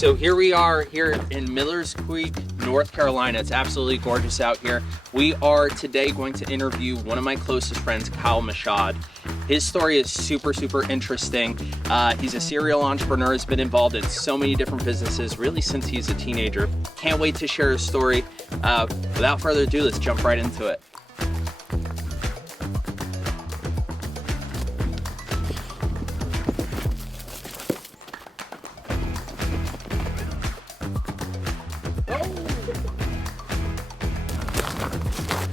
So here we are here in Millers Creek, North Carolina. It's absolutely gorgeous out here. We are today going to interview one of my closest friends, Kyle Michaud. His story is super interesting. He's a serial entrepreneur, has been involved in so many different businesses really since he's a teenager. Can't wait to share his story. Without further ado, let's jump right into it.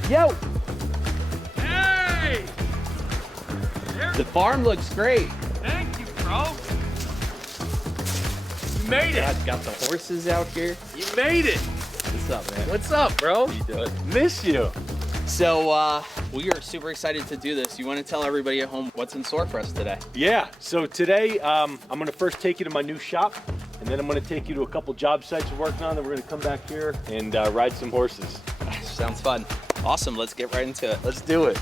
Yo! Hey! The farm looks great. Thank you, bro. You made it. Got the horses out here. You made it. What's up, man? What's up, bro? How you doing? Miss you. So, we are super excited to do this. You want to tell everybody at home what's in store for us today? Yeah, so today I'm going to first take you to my new shop, and then I'm going to take you to a couple job sites we're working on, then we're going to come back here and ride some horses. Sounds fun. Awesome, let's get right into it. Let's do it.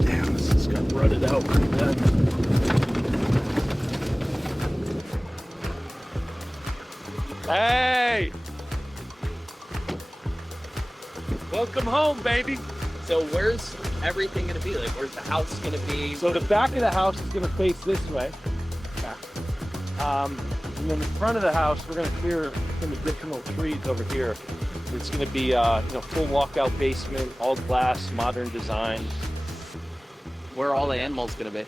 Damn, this has got rutted out pretty bad. Hey! Welcome home, baby. So where's everything gonna be? Like, where's the house gonna be? So the back of the house is gonna face this way. And then the front of the house, we're gonna clear some additional trees over here. It's gonna be, full walkout basement, all glass, modern design. Where are all the animals gonna be?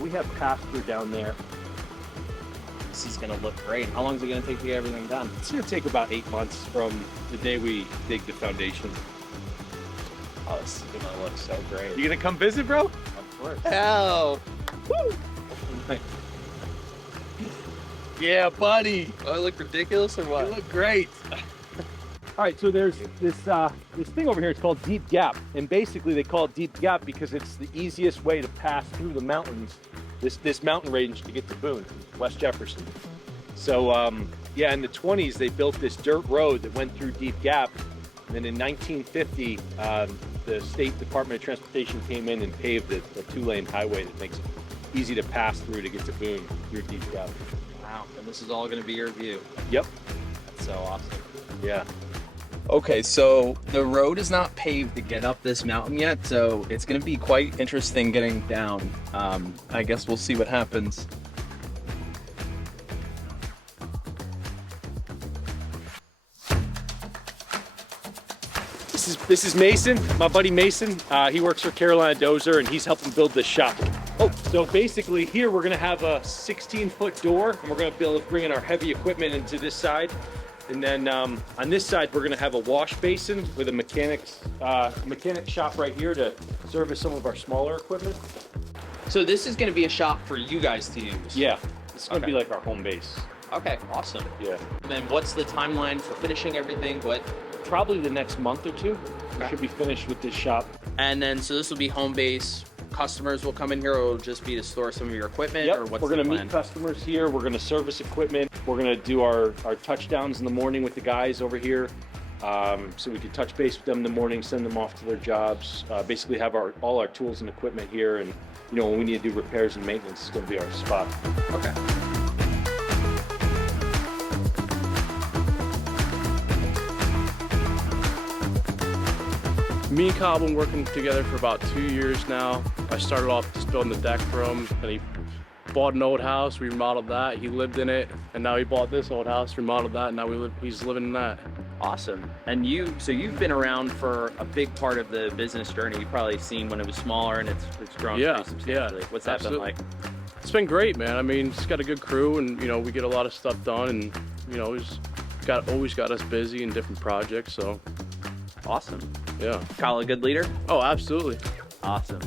We have pasture down there. This is gonna look great. How long is it gonna take to get everything done? It's gonna take about 8 months from the day we dig the foundation. Oh, this is gonna look so great. You gonna come visit, bro? Of course. Hell! Woo! Yeah, buddy. Oh, I look ridiculous or what? You look great. All right, so there's this thing over here. It's called Deep Gap, and basically they call it Deep Gap because it's the easiest way to pass through the mountains. This mountain range to get to Boone, West Jefferson. So in the 20s they built this dirt road that went through Deep Gap, and then in 1950 the State Department of Transportation came in and paved the 2-lane highway that makes it easy to pass through to get to Boone through Deep Gap. Wow, and this is all gonna be your view. Yep. That's so awesome. Yeah. Okay, so the road is not paved to get up this mountain yet, so it's going to be quite interesting getting down. I guess we'll see what happens. This is Mason, my buddy Mason. He works for Carolina Dozer, and he's helping build this shop. So basically here we're going to have a 16-foot door, and we're going to be able to bring in our heavy equipment into this side. And then on this side, we're going to have a wash basin with a mechanic shop right here to service some of our smaller equipment. So this is going to be a shop for you guys to use? Yeah, it's going to be like our home base. Okay, awesome. Yeah. And then what's the timeline for finishing everything? Probably the next month or two. We should be finished with this shop. And then, so this will be home base. Customers will come in here, or it'll just be to store some of your equipment? Yep, or what's we're going the to plan? meet customers here. We're going to service equipment. We're going to do our touchdowns in the morning with the guys over here. So we can touch base with them in the morning, send them off to their jobs, basically have all our tools and equipment here. And, when we need to do repairs and maintenance, it's going to be our spot. Okay. Me and Kyle have been working together for about 2 years now. I started off just building the deck for him, and he bought an old house, we remodeled that, he lived in it, and now he bought this old house, remodeled that, and now he's living in that. Awesome. And you've been around for a big part of the business journey. You've probably seen when it was smaller and it's grown pretty substantially. Yeah. What's that been like? It's been great, man. I mean, it's got a good crew, and we get a lot of stuff done, and he's always got us busy in different projects, so. Awesome. Yeah. Kyle, a good leader? Oh, absolutely. Awesome.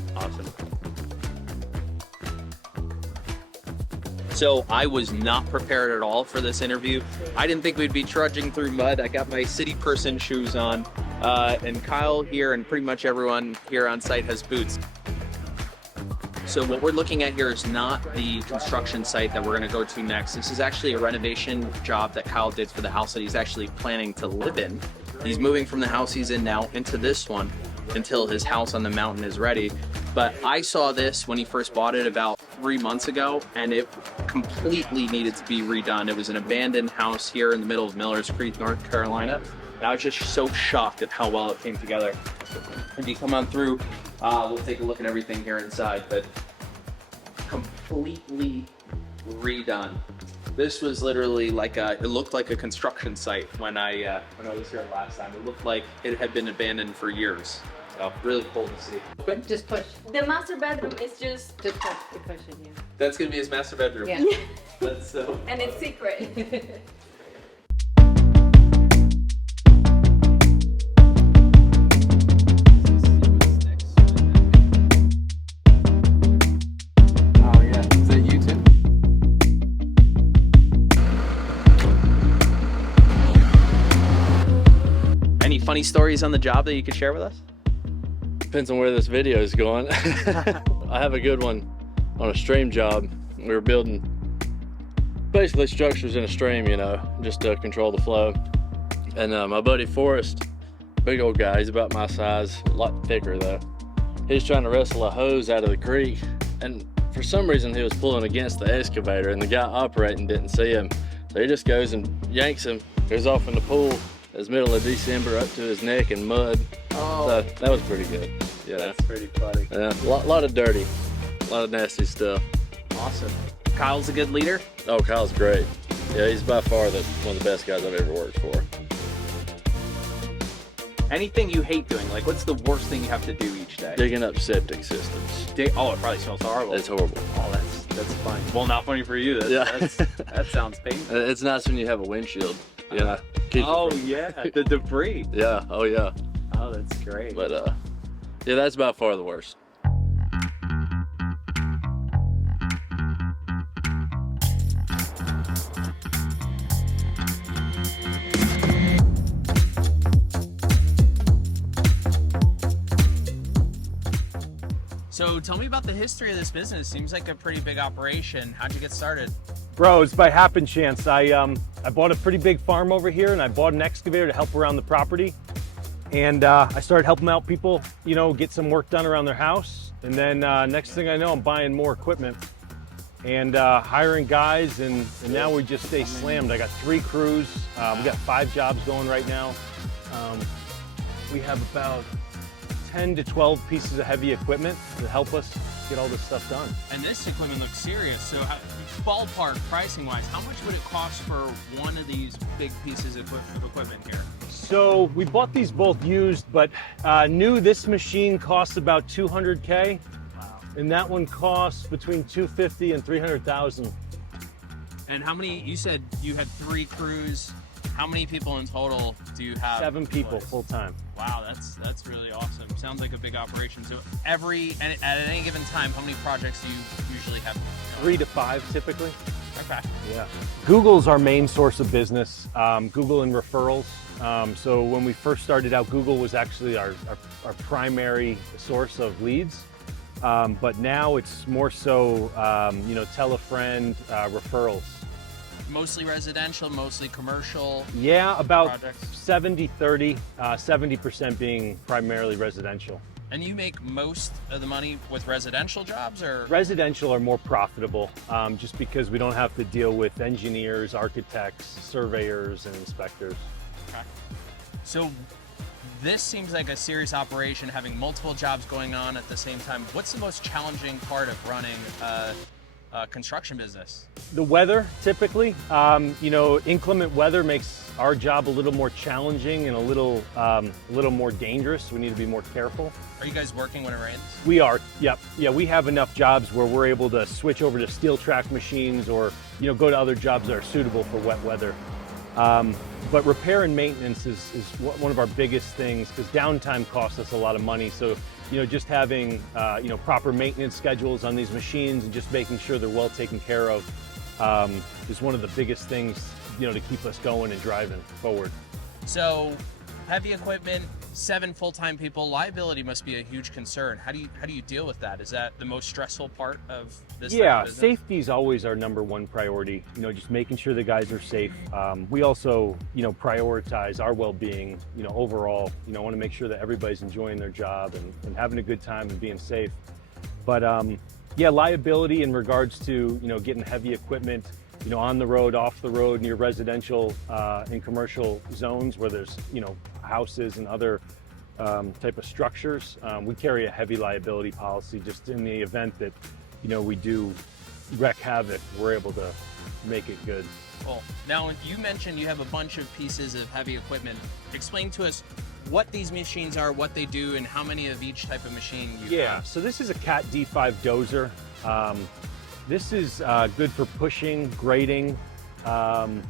So I was not prepared at all for this interview. I didn't think we'd be trudging through mud. I got my city person shoes on, and Kyle here and pretty much everyone here on site has boots. So what we're looking at here is not the construction site that we're gonna go to next. This is actually a renovation job that Kyle did for the house that he's actually planning to live in. He's moving from the house he's in now into this one until his house on the mountain is ready. But I saw this when he first bought it about 3 months ago, and it completely needed to be redone. It was an abandoned house here in the middle of Millers Creek, North Carolina. And I was just so shocked at how well it came together. If you come on through, we'll take a look at everything here inside, but completely redone. This was literally like it looked like a construction site when I was here last time. It looked like it had been abandoned for years. So really cool to see. Just push. The master bedroom is just, Just push the cushion, yeah. That's gonna be his master bedroom. Yeah. That's so. and it's secret. Oh yeah, is that you too? Any funny stories on the job that you could share with us? Depends on where this video is going. I have a good one on a stream job. We were building basically structures in a stream, you know, just to control the flow. And my buddy Forrest, big old guy, he's about my size, a lot thicker though. He's trying to wrestle a hose out of the creek, and for some reason he was pulling against the excavator, and the guy operating didn't see him. So he just goes and yanks him, goes off in the pool. It's middle of December, up to his neck in mud. Oh, So that was pretty good. Yeah, that's pretty funny. yeah, lot of dirty, a lot of nasty stuff. Awesome. Kyle's a good leader. Oh, Kyle's great. Yeah, he's by far one of the best guys I've ever worked for. Anything you hate doing? Like, what's the worst thing you have to do each day? Digging up septic systems. Oh, it probably smells horrible. It's horrible. Oh, that's funny. Well, not funny for you. That sounds painful. It's nice when you have a windshield. Yeah. Oh yeah, the debris. Yeah. Oh yeah. Oh, that's great. But yeah, that's by far the worst. So tell me about the history of this business. Seems like a pretty big operation. How'd you get started? Bro, it's by happen chance. I bought a pretty big farm over here, and I bought an excavator to help around the property. And I started helping out people, you know, get some work done around their house. And then next thing I know, I'm buying more equipment and hiring guys, and now we just stay slammed. I got 3 crews. We got 5 jobs going right now. We have about 10 to 12 pieces of heavy equipment to help us get all this stuff done. And this equipment looks serious. So ballpark pricing wise, how much would it cost for one of these big pieces of equipment here? So we bought these both used, but new, this machine costs about 200K. Wow. And that one costs between 250 and 300,000. And how many, you said you had 3 crews. How many people in total do you have? 7 people full time. Wow, that's really awesome. Sounds like a big operation. So at any given time, how many projects do you usually have? 3 to 5 typically. Okay. Yeah. Google's our main source of business. Google and referrals. So when we first started out, Google was actually our primary source of leads. But now it's more so, you know, tell a friend, referrals. Mostly residential, mostly commercial. Yeah, about projects. 70-30, 70% being primarily residential. And you make most of the money with residential jobs, or? Residential are more profitable, just because we don't have to deal with engineers, architects, surveyors, and inspectors. Okay. So this seems like a serious operation, having multiple jobs going on at the same time. What's the most challenging part of running a construction business? The weather, typically. You know, inclement weather makes our job a little more challenging and a little more dangerous. We need to be more careful. Are you guys working when it rains? We are, yep. Yeah, we have enough jobs where we're able to switch over to steel track machines, or, you know, go to other jobs that are suitable for wet weather. But repair and maintenance is one of our biggest things, because downtime costs us a lot of money. So, you know, just having, you know, proper maintenance schedules on these machines and just making sure they're well taken care of is one of the biggest things, you know, to keep us going and driving forward. So heavy equipment, 7 full-time people, liability must be a huge concern. How do you deal with that? Is that the most stressful part of this? Yeah, business? safety is always our #1 priority. You know, just making sure the guys are safe. We also, you know, prioritize our well-being. You know, overall, you know, want to make sure that everybody's enjoying their job and having a good time and being safe. But Yeah, liability in regards to, getting heavy equipment, on the road, off the road, near residential and commercial zones where there's, houses and other type of structures. We carry a heavy liability policy just in the event that, we do wreak havoc, we're able to make it good. Cool. Now, you mentioned you have a bunch of pieces of heavy equipment. Explain to us what these machines are, what they do, and how many of each type of machine you have. So this is a Cat D5 dozer. This is good for pushing, grading, and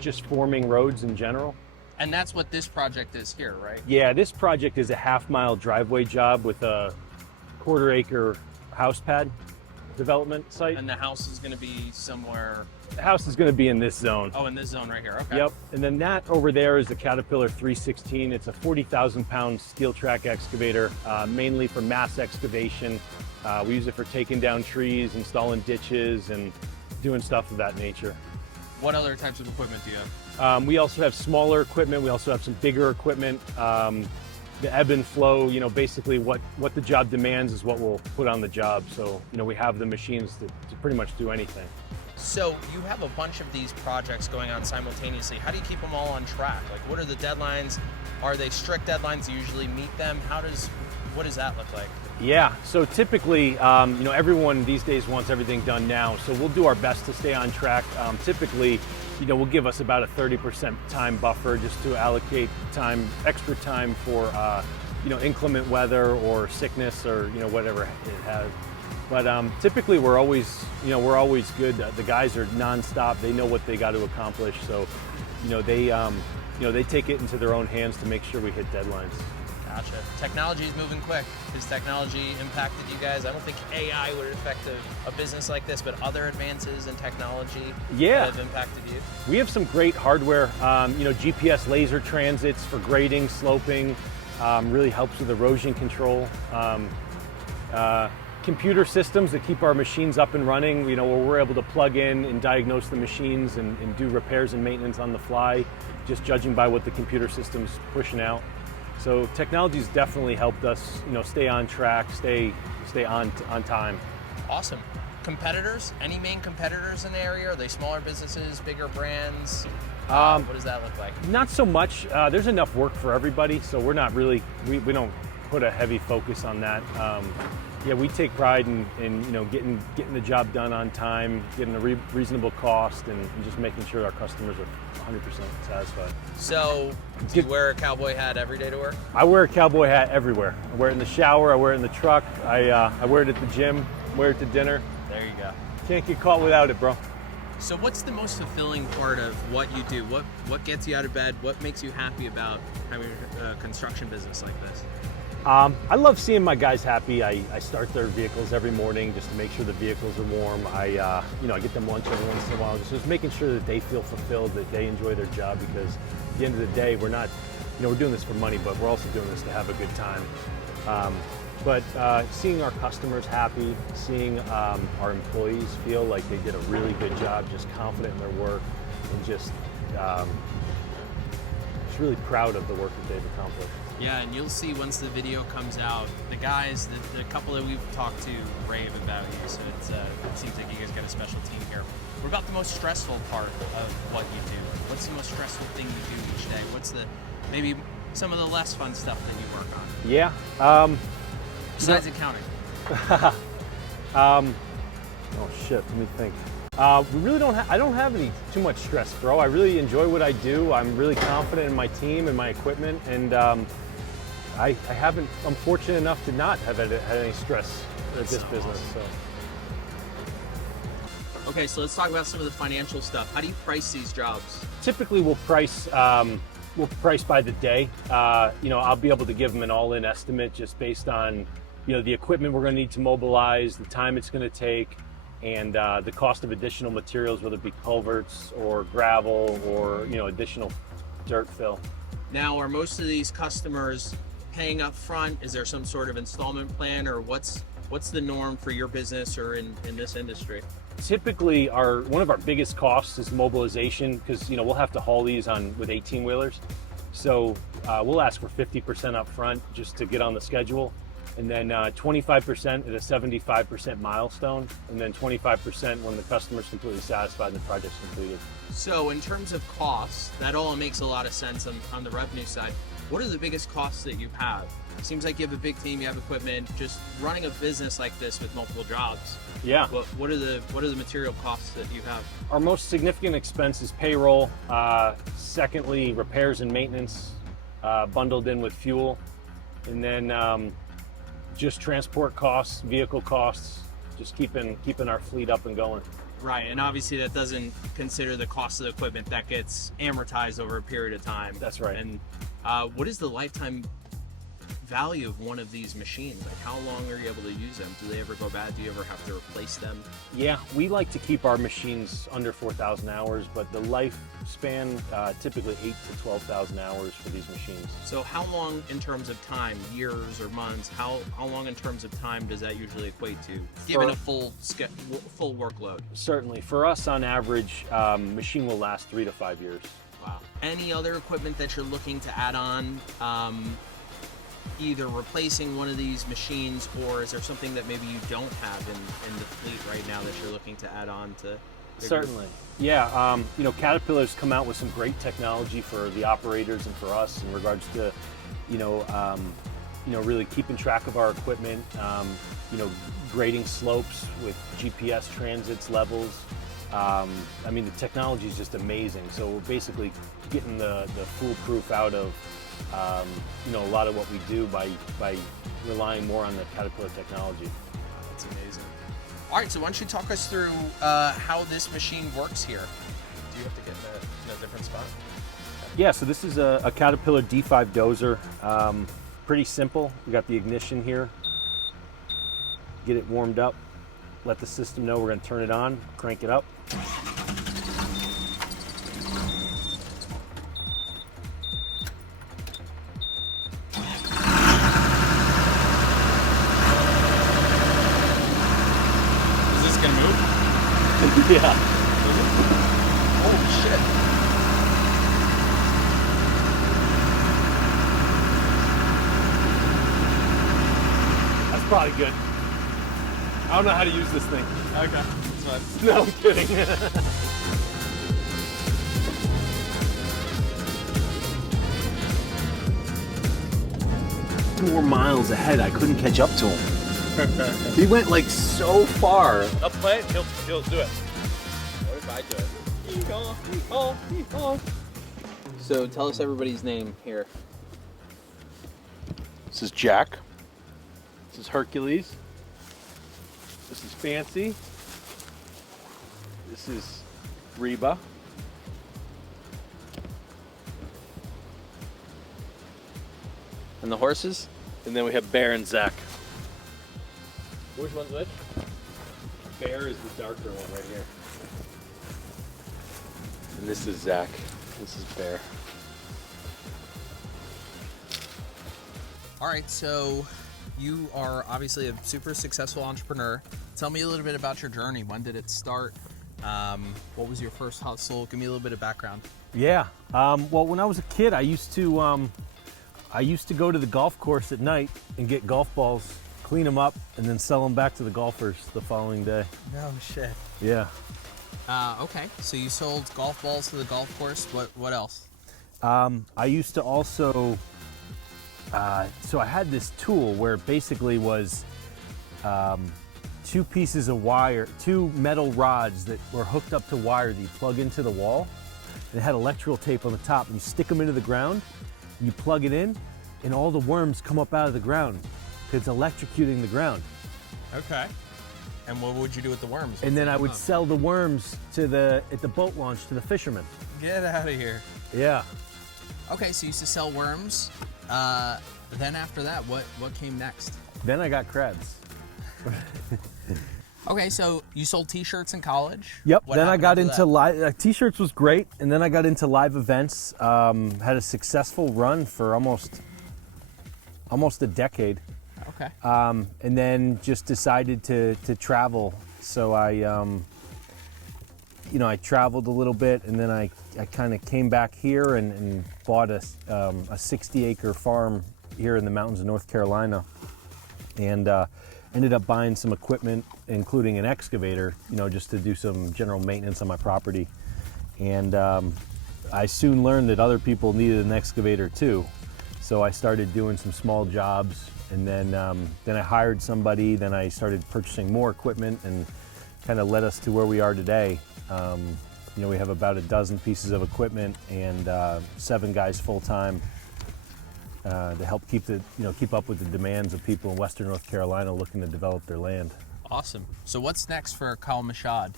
just forming roads in general. And that's what this project is here, right? Yeah, this project is a half-mile driveway job with a quarter-acre house pad development site. And the house is going to be somewhere... The house is going to be in this zone. Oh, in this zone right here, okay. Yep, and then that over there is the Caterpillar 316. It's a 40,000-pound steel track excavator, mainly for mass excavation. We use it for taking down trees, installing ditches, and doing stuff of that nature. What other types of equipment do you have? We also have smaller equipment. We also have some bigger equipment. The ebb and flow, basically what the job demands is what we'll put on the job. So, we have the machines to pretty much do anything. So you have a bunch of these projects going on simultaneously. How do you keep them all on track? Like, what are the deadlines? Are they strict deadlines? Do you usually meet them? What does that look like? Yeah, so typically, everyone these days wants everything done now. So we'll do our best to stay on track. Typically, we'll give us about a 30% time buffer just to allocate extra time for, inclement weather or sickness or, whatever it has. But typically we're always good. The guys are nonstop. They know what they got to accomplish. So, they take it into their own hands to make sure we hit deadlines. Gotcha. Technology is moving quick. Has technology impacted you guys? I don't think AI would affect a business like this, but other advances in technology that have impacted you? We have some great hardware. GPS laser transits for grading, sloping, really helps with erosion control. Computer systems that keep our machines up and running, where we're able to plug in and diagnose the machines and do repairs and maintenance on the fly, just judging by what the computer system's pushing out. So technology's definitely helped us, stay on track, stay on time. Awesome. Competitors? Any main competitors in the area? Are they smaller businesses, bigger brands? What does that look like? Not so much. There's enough work for everybody, so we're not really, we don't put a heavy focus on that. We take pride in getting the job done on time, getting a reasonable cost, and just making sure our customers are 100% satisfied. So, do you wear a cowboy hat every day to work? I wear a cowboy hat everywhere. I wear it in the shower, I wear it in the truck, I wear it at the gym, wear it to dinner. There you go. Can't get caught without it, bro. So what's the most fulfilling part of what you do? What gets you out of bed? What makes you happy about having a construction business like this? I love seeing my guys happy. I start their vehicles every morning just to make sure the vehicles are warm. I get them lunch every once in a while, just making sure that they feel fulfilled, that they enjoy their job, because at the end of the day, we're not, we're doing this for money, but we're also doing this to have a good time. But seeing our customers happy, seeing our employees feel like they did a really good job, just confident in their work, and just really proud of the work that they've accomplished. Yeah, and you'll see once the video comes out, the guys, the couple that we've talked to rave about you, so it seems like you guys got a special team here. What about the most stressful part of what you do? What's the most stressful thing you do each day? What's maybe some of the less fun stuff that you work on? Yeah. Besides accounting. Oh shit, let me think. We really I don't have too much stress, bro. I really enjoy what I do. I'm really confident in my team and my equipment, and I'm fortunate enough to not have had any stress at this business. Awesome. Okay, so let's talk about some of the financial stuff. How do you price these jobs? Typically, we'll price by the day. I'll be able to give them an all-in estimate just based on, the equipment we're going to need to mobilize, the time it's going to take, and the cost of additional materials, whether it be culverts or gravel or additional dirt fill. Now, are most of these customers paying up front? Is there some sort of installment plan, or what's the norm for your business or in this industry? Typically, one of our biggest costs is mobilization, because we'll have to haul these with 18-wheelers. So we'll ask for 50% up front just to get on the schedule. and then 25% at a 75% milestone, and then 25% when the customer's completely satisfied and the project's completed. So in terms of costs, that all makes a lot of sense on the revenue side. What are the biggest costs that you have? Seems like you have a big team, you have equipment. Just running a business like this with multiple jobs. Yeah. What are the material costs that you have? Our most significant expense is payroll. Secondly, repairs and maintenance, bundled in with fuel, and then just transport costs, vehicle costs, just keeping our fleet up and going. Right, and obviously that doesn't consider the cost of the equipment that gets amortized over a period of time. That's right. And what is the lifetime value of one of these machines? Like, how long are you able to use them? Do they ever go bad? Do you ever have to replace them? Yeah, we like to keep our machines under 4,000 hours, but the lifespan typically 8 to 12,000 hours for these machines. So how long in terms of time, years or months, how long in terms of time does that usually equate to, given a full workload? Certainly. For us, on average, machine will last 3 to 5 years. Wow. Any other equipment that you're looking to add on, either replacing one of these machines, or is there something that maybe you don't have in the fleet right now that you're looking to add on to? Certainly. Yeah, Caterpillar's come out with some great technology for the operators and for us in regards to, really keeping track of our equipment, grading slopes with GPS transits levels. The technology is just amazing. So we're basically getting the foolproof out of a lot of what we do by relying more on the Caterpillar technology. That's amazing. All right, so why don't you talk us through how this machine works here? Do you have to get in a different spot? Yeah, so this is a Caterpillar D5 dozer. Pretty simple. We got the ignition here. Get it warmed up. Let the system know we're going to turn it on, crank it up. Yeah. Holy shit. That's probably good. I don't know how to use this thing. Okay. That's fine. No, I'm kidding. 4 miles ahead, I couldn't catch up to him. He went like so far. I'll play it, he'll do it. What if I do it? So tell us everybody's name here. This is Jack. This is Hercules. This is Fancy. This is Reba. And the horses? And then we have Bear and Zach. Which one's which? Bear is the darker one right here. And this is Zach. This is Bear. All right, so you are obviously a super successful entrepreneur. Tell me a little bit about your journey. When did it start? What was your first hustle? Give me a little bit of background. Yeah. Well, when I was a kid, I used to go to the golf course at night and get golf balls, clean them up, and then sell them back to the golfers the following day. No shit. Yeah. Okay, so you sold golf balls to the golf course. What else? I used to also, so I had this tool where it basically was 2 pieces of wire, 2 metal rods that were hooked up to wire that you plug into the wall. And it had electrical tape on the top, and you stick them into the ground, and you plug it in, and all the worms come up out of the ground because it's electrocuting the ground. Okay. And what would you do with the worms? And then I would sell the worms at the boat launch to the fishermen. Get out of here. Yeah. Okay, so you used to sell worms. Then after that, what came next? Then I got crabs. Okay, so you sold T-shirts in college. Yep. What Then I happened got after into that? live. T-shirts was great, and then I got into live events. Had a successful run for almost a decade. Okay. And then just decided to travel. So I traveled a little bit, and then I kind of came back here and bought a 60-acre farm here in the mountains of North Carolina. and ended up buying some equipment, including an excavator, just to do some general maintenance on my property. And I soon learned that other people needed an excavator too. So I started doing some small jobs, and then I hired somebody, then I started purchasing more equipment, and kind of led us to where we are today. We have about a dozen pieces of equipment and 7 guys full-time to help keep up with the demands of people in Western North Carolina looking to develop their land. Awesome. So what's next for Kyle Michaud?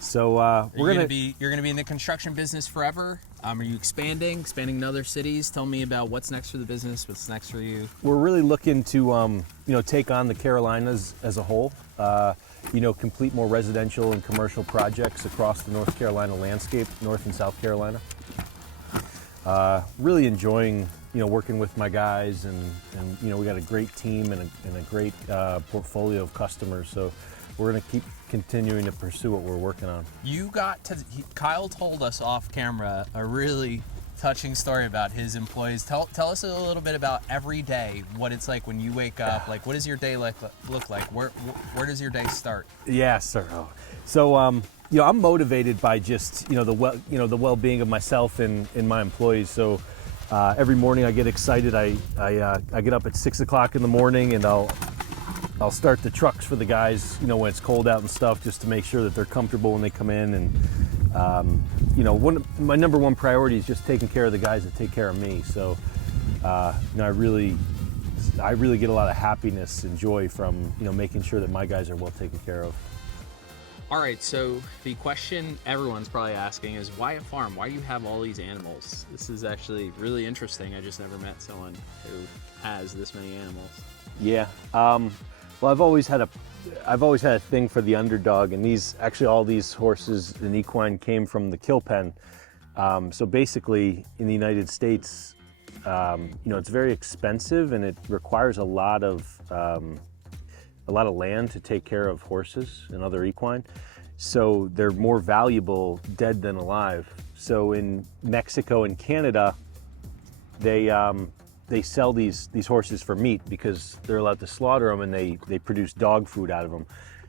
So you're gonna be in the construction business forever. Are you expanding in other cities? Tell me about what's next for the business. What's next for you? We're really looking to take on the Carolinas as a whole. Complete more residential and commercial projects across the North Carolina landscape, North and South Carolina. Really enjoying working with my guys, and we got a great team and a great portfolio of customers. So we're going to keep continuing to pursue what we're working on. Kyle told us off camera a really touching story about his employees. Tell us a little bit about every day, what it's like when you wake up. Like, what does your day look like? Where does your day start? Yeah, sir. So I'm motivated by just the well-being of myself and my employees. So every morning I get excited. I get up at 6 o'clock in the morning, and I'll start the trucks for the guys, when it's cold out and stuff, just to make sure that they're comfortable when they come in. And my number one priority is just taking care of the guys that take care of me. So I really get a lot of happiness and joy from making sure that my guys are well taken care of. All right, so the question everyone's probably asking is, why a farm? Why do you have all these animals? This is actually really interesting. I just never met someone who has this many animals. Yeah. Well, I've always had a thing for the underdog, and all these horses in equine came from the kill pen. So basically, in the United States, it's very expensive, and it requires a lot of land to take care of horses and other equine. So they're more valuable dead than alive. So in Mexico and Canada, they sell these horses for meat because they're allowed to slaughter them, and they produce dog food out of them.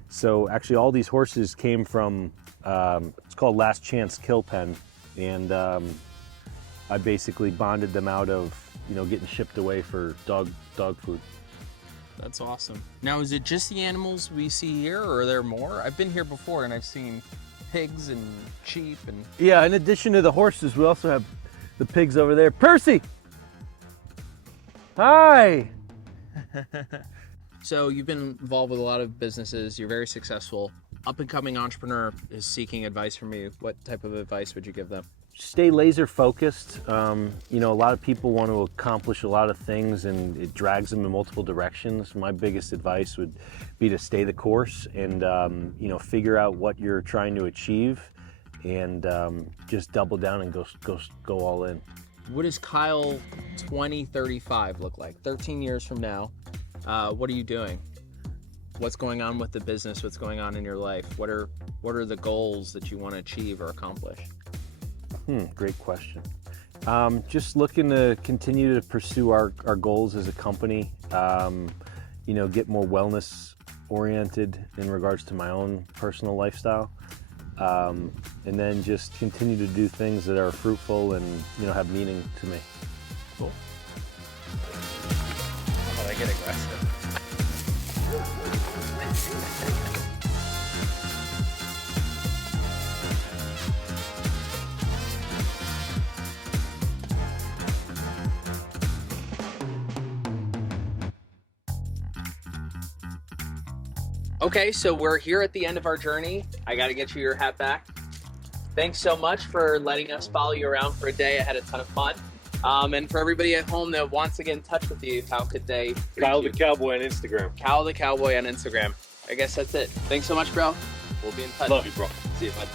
So actually all these horses came from, it's called Last Chance Kill Pen. And I basically bonded them out of, getting shipped away for dog food. That's awesome. Now, is it just the animals we see here, or are there more? I've been here before, and I've seen pigs and sheep and... Yeah, in addition to the horses, we also have the pigs over there. Percy! Hi! So you've been involved with a lot of businesses. You're very successful. Up-and-coming entrepreneur is seeking advice from you. What type of advice would you give them? Stay laser focused. A lot of people want to accomplish a lot of things, and it drags them in multiple directions. My biggest advice would be to stay the course and figure out what you're trying to achieve, and just double down and go all in. What does Kyle 2035 look like? 13 years from now, what are you doing? What's going on with the business? What's going on in your life? What are the goals that you want to achieve or accomplish? Great question. Just looking to continue to pursue our goals as a company, get more wellness oriented in regards to my own personal lifestyle, and then just continue to do things that are fruitful and have meaning to me. Cool. Oh, I get aggressive. Okay, so we're here at the end of our journey. I got to get you your hat back. Thanks so much for letting us follow you around for a day. I had a ton of fun. And for everybody at home that wants to get in touch with you, how could they? Kyle the Cowboy on Instagram. Kyle the Cowboy on Instagram. I guess that's it. Thanks so much, bro. We'll be in touch. Love you, bro. See you, bud.